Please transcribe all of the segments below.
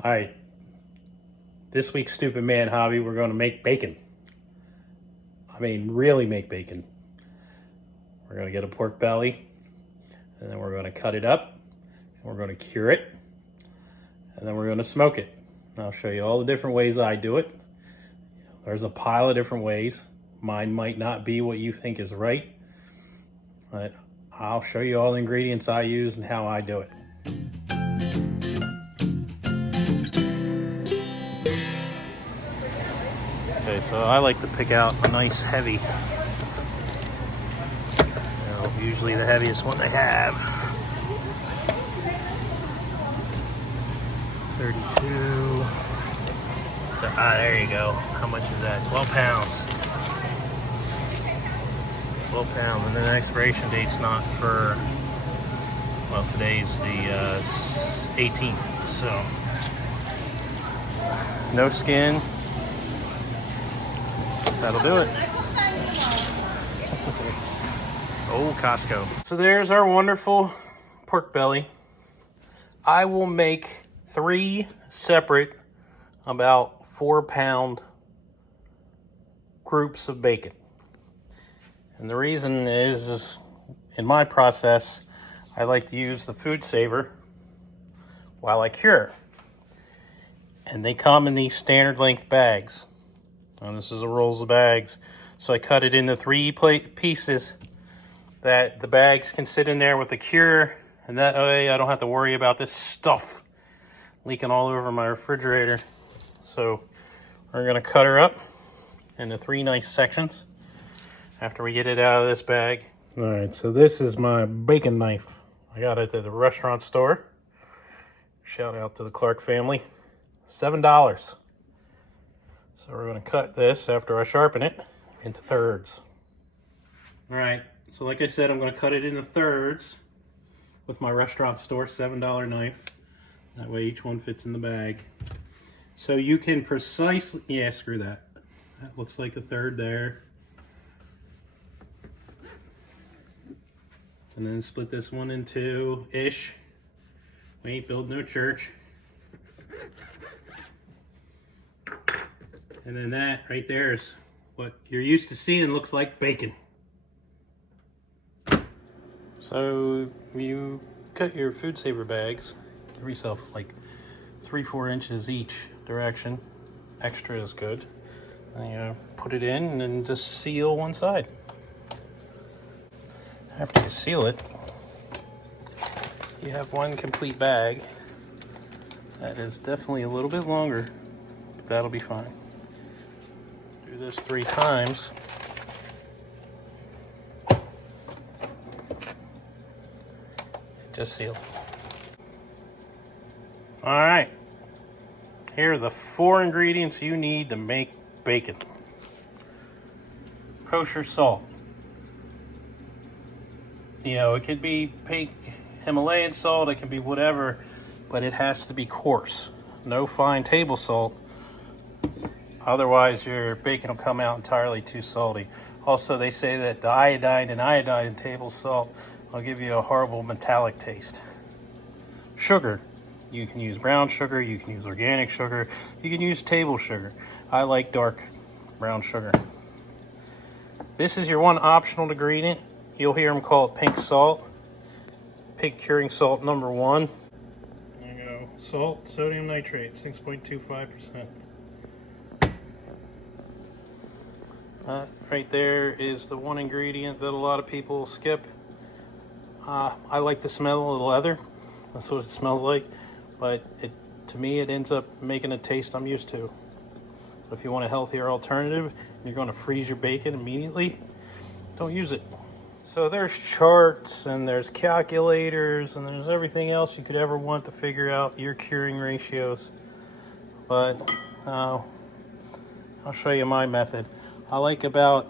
All right, this week's Stupid Man Hobby, we're going to make bacon. I mean, really make bacon. We're going to get a pork belly, and then we're going to cut it up, and we're going to cure it, and then we're going to smoke it. And I'll show you all the different ways I do it. There's a pile of different ways. Mine might not be what you think is right, but I'll show you all the ingredients I use and how I do it. Okay, so I like to pick out a nice heavy, usually the heaviest one they have. 32. So, there you go. How much is that? 12 pounds. 12 pounds, and the expiration date's not for, well, today's the 18th, so no skin. That'll do it. Oh, Costco. So there's our wonderful pork belly. I will make 3 separate, about 4-pound groups of bacon. And the reason is in my process, I like to use the food saver while I cure. And they come in these standard length bags. And this is a rolls of bags. So I cut it into 3 pieces that the bags can sit in there with the cure. And that way I don't have to worry about this stuff leaking all over my refrigerator. So we're gonna cut her up into 3 nice sections after we get it out of this bag. All right, so this is my bacon knife. I got it at the restaurant store. Shout out to the Clark family. $7. So we're going to cut this after I sharpen it into thirds. All right, so like I said, I'm going to cut it into thirds with my restaurant store $7 knife. That way each one fits in the bag. So you can precisely, yeah, screw that. That looks like a third there. And then split this one in 2-ish. We ain't building no church. And then that right there is what you're used to seeing looks like bacon. So you cut your food saver bags, give yourself like 3-4 inches each direction. Extra is good. And you put it in and then just seal one side. After you seal it, you have one complete bag. That is definitely a little bit longer, but that'll be fine. Do this 3 times. Just seal. All right. Here are the 4 ingredients you need to make bacon. Kosher salt. You know, it could be pink Himalayan salt, it can be whatever, but it has to be coarse. No fine table salt. Otherwise, your bacon will come out entirely too salty. Also, they say that the iodine in table salt will give you a horrible metallic taste. Sugar. You can use brown sugar, you can use organic sugar, you can use table sugar. I like dark brown sugar. This is your one optional ingredient. You'll hear them call it pink salt. Pink curing salt number 1. There you go. Salt, sodium nitrate, 6.25%. Right there is the one ingredient that a lot of people skip. I like the smell of the leather. That's what it smells like. But to me, it ends up making a taste I'm used to. So if you want a healthier alternative, and you're going to freeze your bacon immediately, don't use it. So there's charts and there's calculators and there's everything else you could ever want to figure out your curing ratios. But I'll show you my method. I like about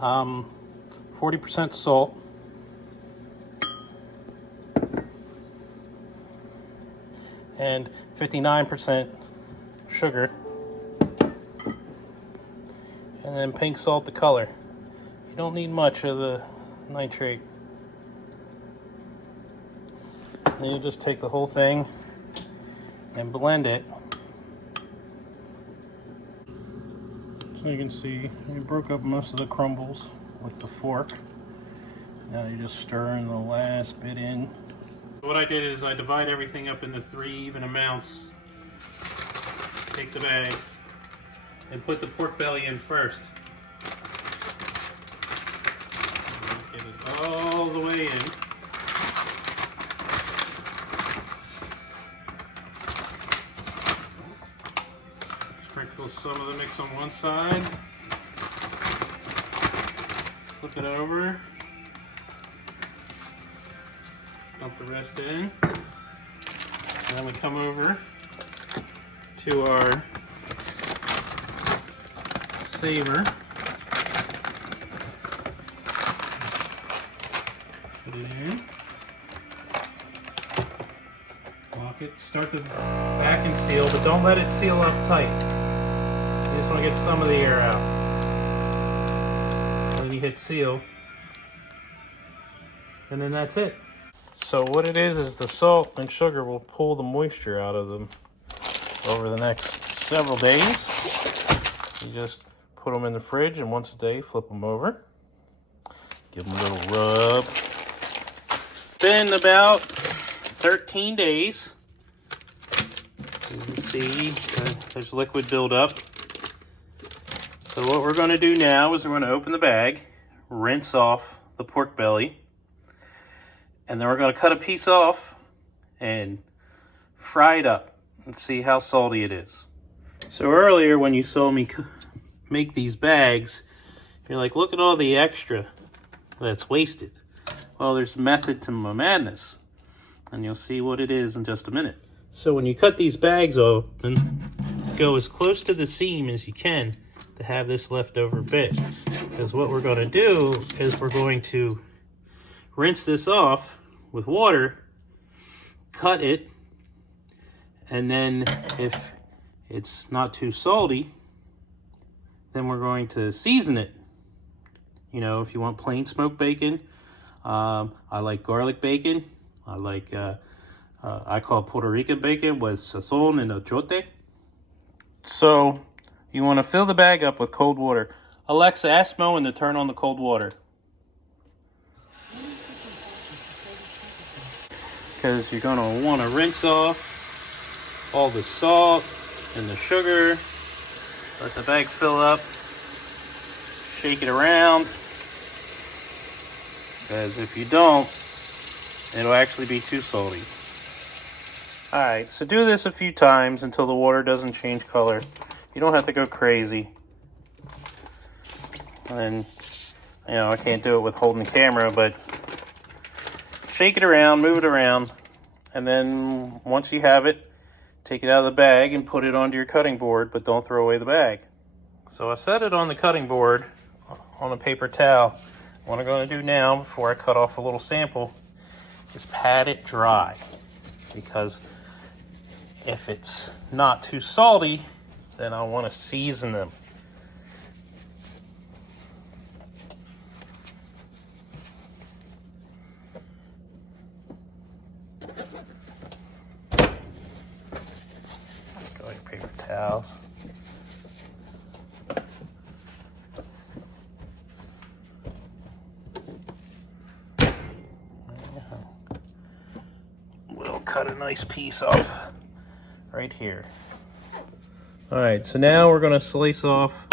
40% salt, and 59% sugar, and then pink salt to color. You don't need much of the nitrate. And you just take the whole thing and blend it. So you can see we broke up most of the crumbles with the fork. Now you're just stirring the last bit in. What I did is I divide everything up into 3 even amounts. Take the bag and put the pork belly in first. Get it all the way in. Sprinkle some of the mix on one side. Flip it over. Dump the rest in. And then we come over to our saver. Put it in. Lock it. Start the back and seal, but don't let it seal up tight. You just want to get some of the air out. And then you hit seal. And then that's it. So what it is the salt and sugar will pull the moisture out of them over the next several days. You just put them in the fridge, and once a day flip them over. Give them a little rub. Been about 13 days. You can see there's liquid buildup. So what we're going to do now is we're going to open the bag, rinse off the pork belly, and then we're going to cut a piece off and fry it up and see how salty it is. So earlier when you saw me make these bags, you're like, look at all the extra that's wasted. Well, there's a method to my madness, and you'll see what it is in just a minute. So when you cut these bags open, go as close to the seam as you can to have this leftover bit. Because what we're going to do is we're going to rinse this off with water, cut it, and then if it's not too salty, then we're going to season it. You know, if you want plain smoked bacon, I like garlic bacon. I like, I call Puerto Rican bacon with sazon and achote. So you want to fill the bag up with cold water. Alexa, ask Moen to turn on the cold water. Because you're going to want to rinse off all the salt and the sugar. Let the bag fill up. Shake it around. Because if you don't, it'll actually be too salty. Alright, so do this a few times until the water doesn't change color. You don't have to go crazy. And, you know, I can't do it with holding the camera, but shake it around, move it around, and then once you have it, take it out of the bag and put it onto your cutting board, but don't throw away the bag. So I set it on the cutting board on a paper towel. What I'm going to do now, before I cut off a little sample, is pat it dry. Because if it's not too salty, then I want to season them. Go your paper towels. We'll cut a nice piece off right here. Alright, so now we're going to slice off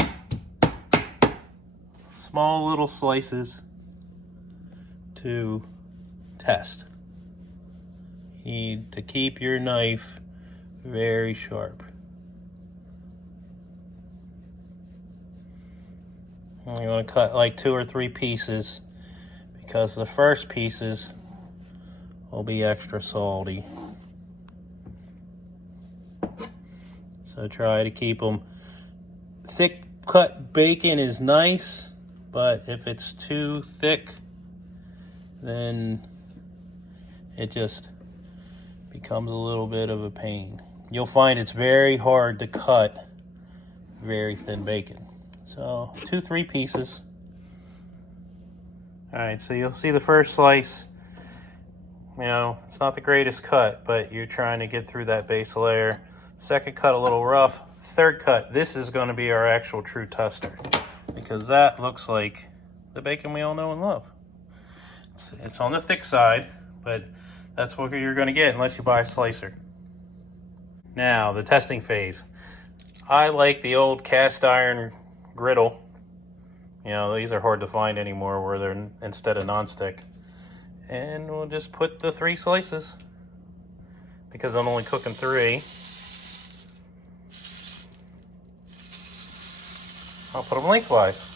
small little slices to test. You need to keep your knife very sharp. And you want to cut like 2 or 3 pieces because the first pieces will be extra salty. So try to keep them. Thick cut bacon is nice, but if it's too thick, then it just becomes a little bit of a pain. You'll find it's very hard to cut very thin bacon. So 2-3 pieces. All right, so you'll see the first slice you know, it's not the greatest cut, but you're trying to get through that base layer. Second cut, a little rough. Third cut, this is going to be our actual true tester, because that looks like the bacon we all know and love. It's on the thick side, but that's what you're going to get unless you buy a slicer. Now, the testing phase. I like the old cast iron griddle. You know, these are hard to find anymore where they're instead of nonstick. And we'll just put the 3 slices, because I'm only cooking 3. I'll put them lengthwise.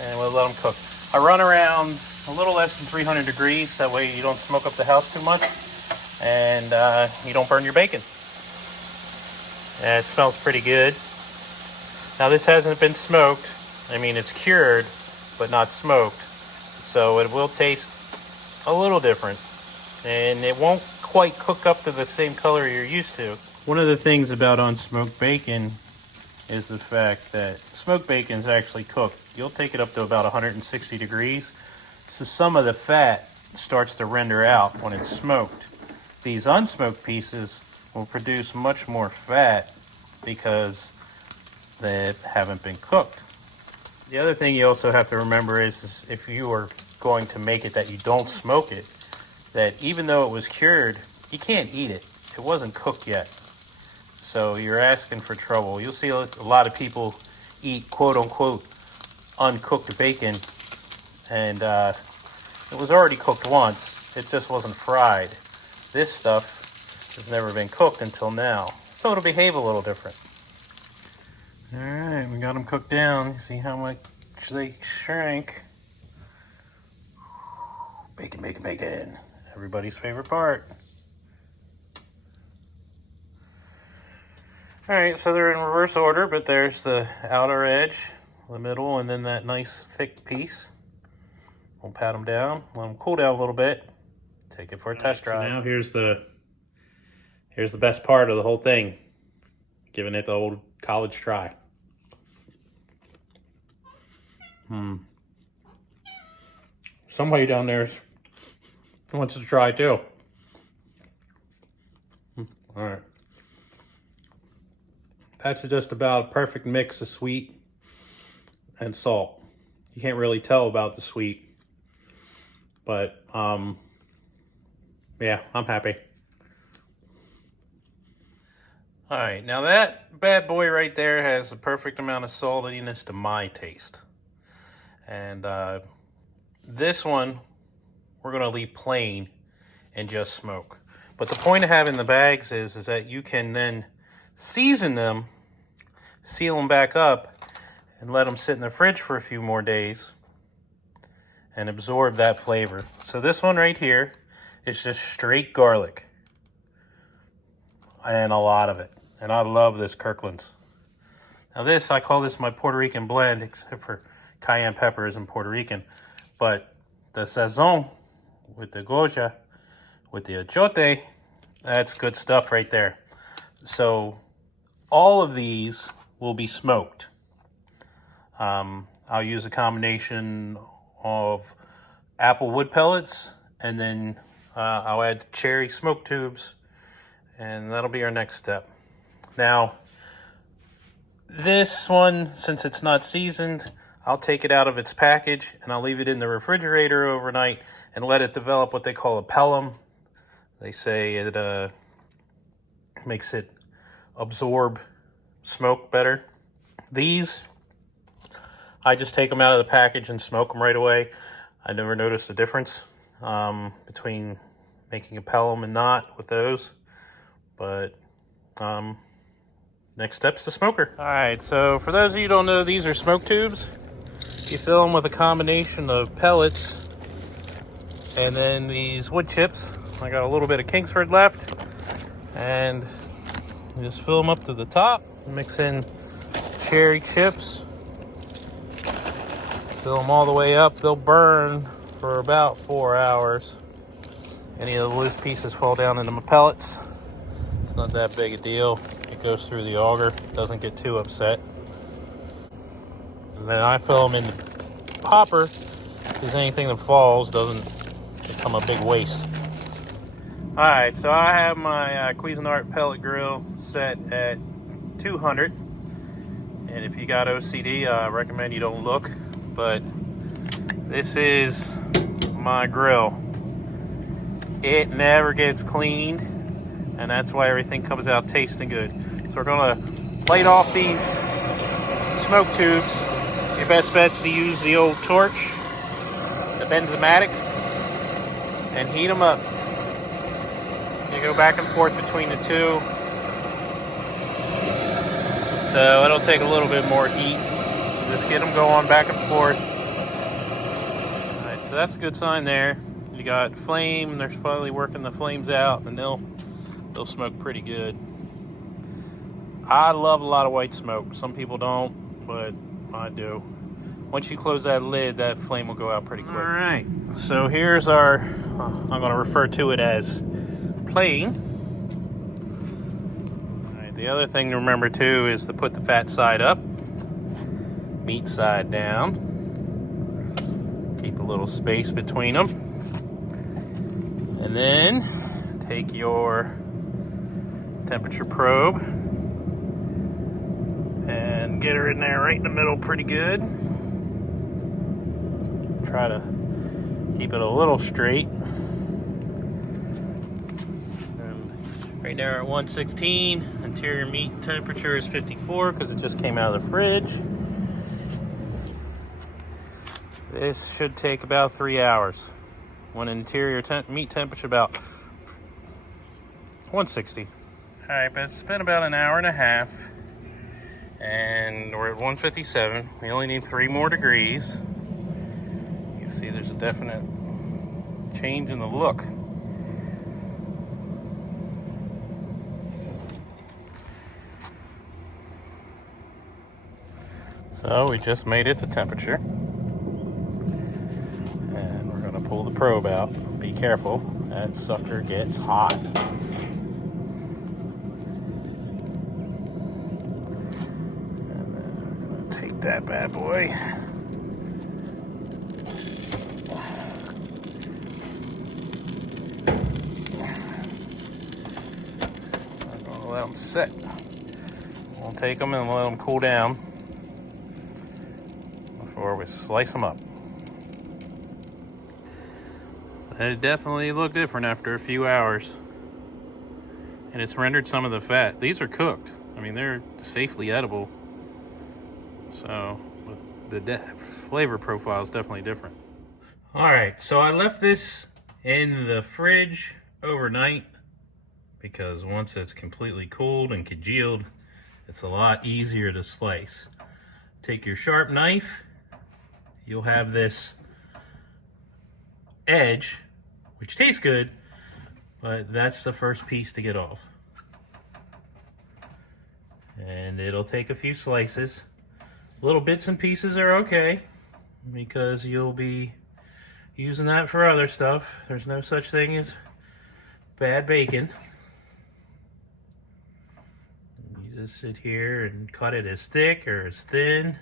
And we'll let them cook. I run around a little less than 300 degrees, that way you don't smoke up the house too much, and you don't burn your bacon. It smells pretty good. Now this hasn't been smoked. I mean, it's cured, but not smoked. So it will taste a little different, and it won't quite cook up to the same color you're used to. One of the things about unsmoked bacon is the fact that smoked bacon is actually cooked. You'll take it up to about 160 degrees, so some of the fat starts to render out when it's smoked. These unsmoked pieces will produce much more fat because they haven't been cooked. The other thing you also have to remember is if you are going to make it that you don't smoke it, that even though it was cured, you can't eat it. It wasn't cooked yet. So you're asking for trouble. You'll see a lot of people eat quote-unquote uncooked bacon, and it was already cooked once. It just wasn't fried. This stuff has never been cooked until now, so it'll behave a little different. All right, we got them cooked down. See how much they shrank. Bacon, bacon, bacon. Everybody's favorite part. All right, so they're in reverse order, but there's the outer edge, the middle, and then that nice thick piece. We'll pat them down, let them cool down a little bit, take it for a test drive. So now here's the best part of the whole thing, giving it the old college try. Somebody down there wants to try too. All right. That's just about a perfect mix of sweet and salt. You can't really tell about the sweet, but yeah, I'm happy. All right, now that bad boy right there has the perfect amount of saltiness to my taste. And this one, we're gonna leave plain and just smoke. But the point of having the bags is that you can then season them, seal them back up, and let them sit in the fridge for a few more days and absorb that flavor. So this one right here is just straight garlic and a lot of it. And I love this Kirkland's. Now this, I call this my Puerto Rican blend, except for cayenne pepper isn't Puerto Rican. But the sazon with the goja, with the achote, that's good stuff right there. So all of these will be smoked. I'll use a combination of apple wood pellets, and then I'll add cherry smoke tubes, and that'll be our next step. Now, this one, since it's not seasoned, I'll take it out of its package and I'll leave it in the refrigerator overnight and let it develop what they call a pellet. They say it makes it absorb smoke better. These, I just take them out of the package and smoke them right away. I never noticed a difference between making a pellet and not with those. But next step's the smoker. All right, so for those of you who don't know, these are smoke tubes. You fill them with a combination of pellets and then these wood chips. I got a little bit of Kingsford left, and just fill them up to the top. Mix in cherry chips. Fill them all the way up. They'll burn for about 4 hours. Any of the loose pieces fall down into my pellets. It's not that big a deal. You goes through the auger, doesn't get too upset. And then I fill them in the hopper because anything that falls doesn't become a big waste. Alright, so I have my Cuisinart pellet grill set at 200. And if you got OCD, I recommend you don't look. But this is my grill. It never gets cleaned, and that's why everything comes out tasting good. So we're gonna light off these smoke tubes. Your best bet's to use the old torch, the Benzomatic, and heat them up. You go back and forth between the two. So it'll take a little bit more heat. Just get them going back and forth. All right, so that's a good sign there. You got flame, they're finally working the flames out, and they'll smoke pretty good. I love a lot of white smoke. Some people don't, but I do. Once you close that lid, that flame will go out pretty quick. All right, so here's our, I'm gonna refer to it as plain. All right, the other thing to remember too is to put the fat side up, meat side down. Keep a little space between them. And then take your temperature probe and get her in there right in the middle pretty good. Try to keep it a little straight. And right now at 116, interior meat temperature is 54 because it just came out of the fridge. This should take about 3 hours. When interior meat temperature about 160. All right, but it's been about an hour and a half, and we're at 157. We only need 3 more degrees. You see there's a definite change in the look. So we just made it to temperature. Pull the probe out. Be careful, that sucker gets hot. And then I'm gonna take that bad boy. I'm gonna let them sit. We'll take them and let them cool down before we slice them up. It definitely looked different after a few hours. And it's rendered some of the fat. These are cooked. I mean, they're safely edible. So, but the flavor profile is definitely different. All right, so I left this in the fridge overnight because once it's completely cooled and congealed, it's a lot easier to slice. Take your sharp knife. You'll have this edge, which tastes good, but that's the first piece to get off. And it'll take a few slices. Little bits and pieces are okay because you'll be using that for other stuff. There's no such thing as bad bacon. You just sit here and cut it as thick or as thin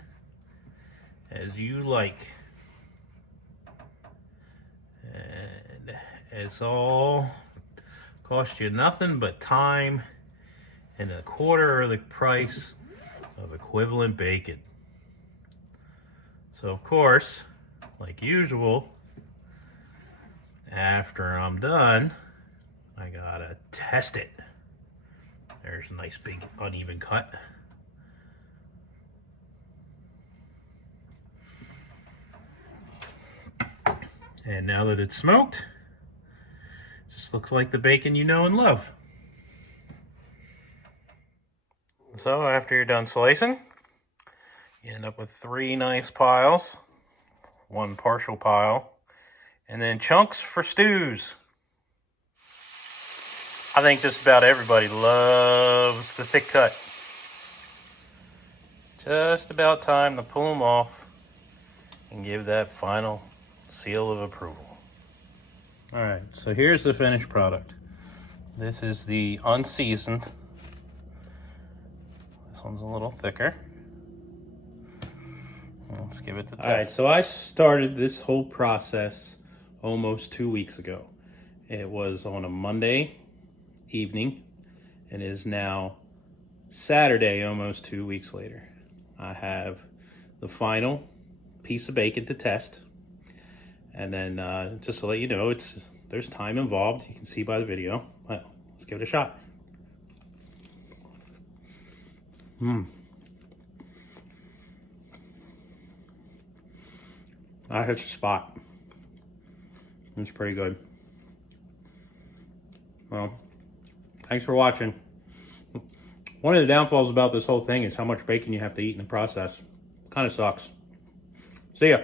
as you like. And it's all cost you nothing but time and a quarter of the price of equivalent bacon. So of course, like usual, after I'm done, I gotta test it. There's a nice big uneven cut. And now that it's smoked, it just looks like the bacon you know and love. So after you're done slicing, you end up with 3 nice piles, 1 partial pile, and then chunks for stews. I think just about everybody loves the thick cut. Just about time to pull them off and give that final seal of approval. All right, so here's the finished product. This is the unseasoned one's a little thicker. Let's give it the test. All right, so I started this whole process almost 2 weeks ago. It was on a Monday evening, and it is now Saturday, almost 2 weeks later. I have the final piece of bacon to test. And then just to let you know, there's time involved. You can see by the video. Well, let's give it a shot. I hit the spot. It's pretty good. Well, thanks for watching. One of the downfalls about this whole thing is how much bacon you have to eat in the process. Kind of sucks. See ya.